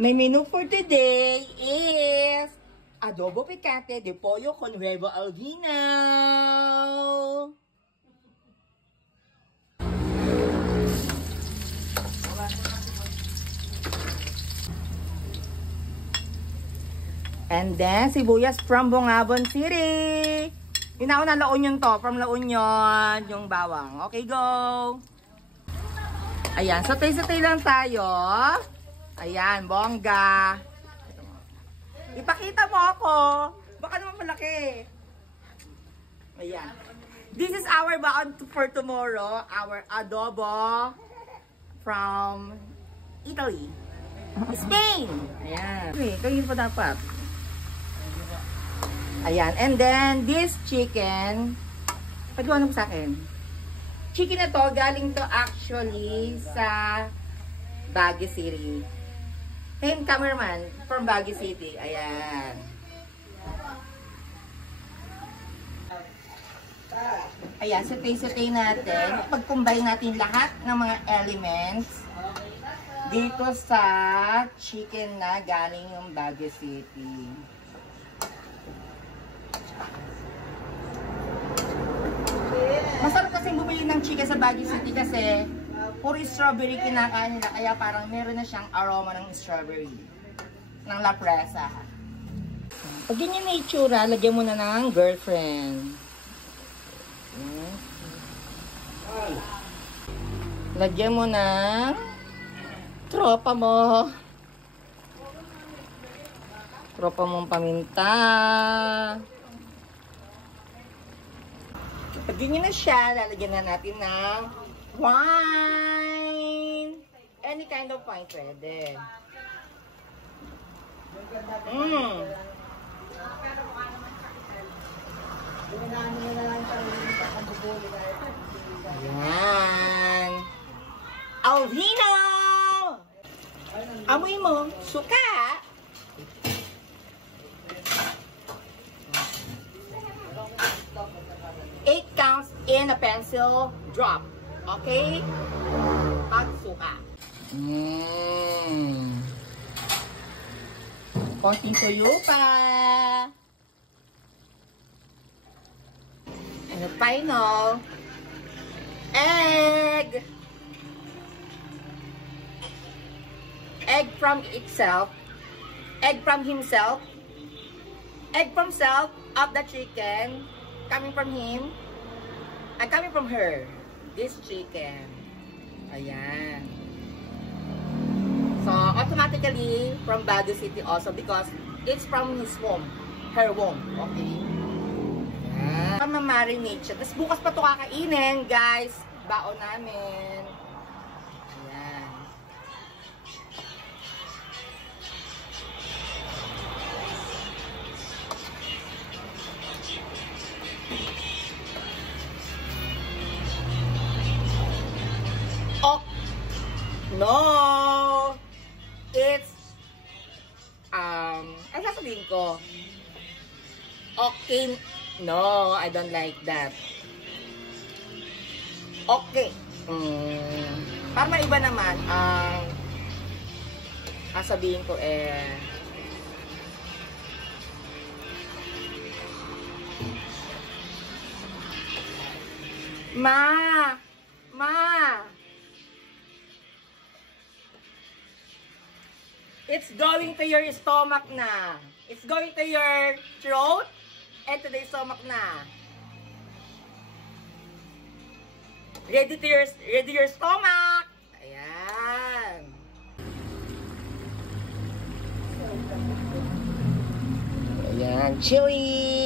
My menu for today is adobo picante de pollo con huevo albino. And then, sibuyas from Bungabon City. Inauna La Union to. From La Union, yung bawang. Okay, go! Ayan, satay-satay lang tayo. Ayan, bongga. Ipakita mo ako. Baka naman malaki. Ayan. This is our baon for tomorrow. Our adobo from Italy. Spain. Ayan. Okay, kayo pa dapat. Ayan. And then, this chicken. Pagawa mo sa akin. Chicken na to, galing to actually sa Baguio City. Hey, cameraman from Baguio City. Ayan. Ayan, sutay-sutay natin. Pag-combine natin lahat ng mga elements dito sa chicken na galing ng Baguio City. Masarap kasing bumili ng chicken sa Baguio City kasi puro strawberry kinakain nila, kaya parang meron na siyang aroma ng strawberry. Ng La Presa. Pag ganyan na itsura, lagyan mo na ng girlfriend. Lagyan mo ng tropa mo. Tropa mong paminta. Pag ganyan na siya, lalagyan na natin ng wine. Any kind of wine pwede. Ayan. Alvino! Amoy mo, suka! Eight counts in a pencil drop. Okay? At suka. Konting tuyo pa. And the final, egg. Egg from itself. Egg from himself. Egg from self of the chicken. Coming from him. And coming from her. This chicken. Ayan. So, automatically, from Baguio City also because it's from his womb. Her womb. Okay? Ayan. Mamarinate siya. Tapos bukas pa ito kakainin, guys. Baon namin. Ayan. Oh! No! It's, ano sasabihin ko? Okay. No, I don't like that. Okay. Para maiba naman, sabihin ko Ma! It's going to your stomach na. It's going to your throat and to the stomach na. Ready your stomach. Ayan. Ayan, chili.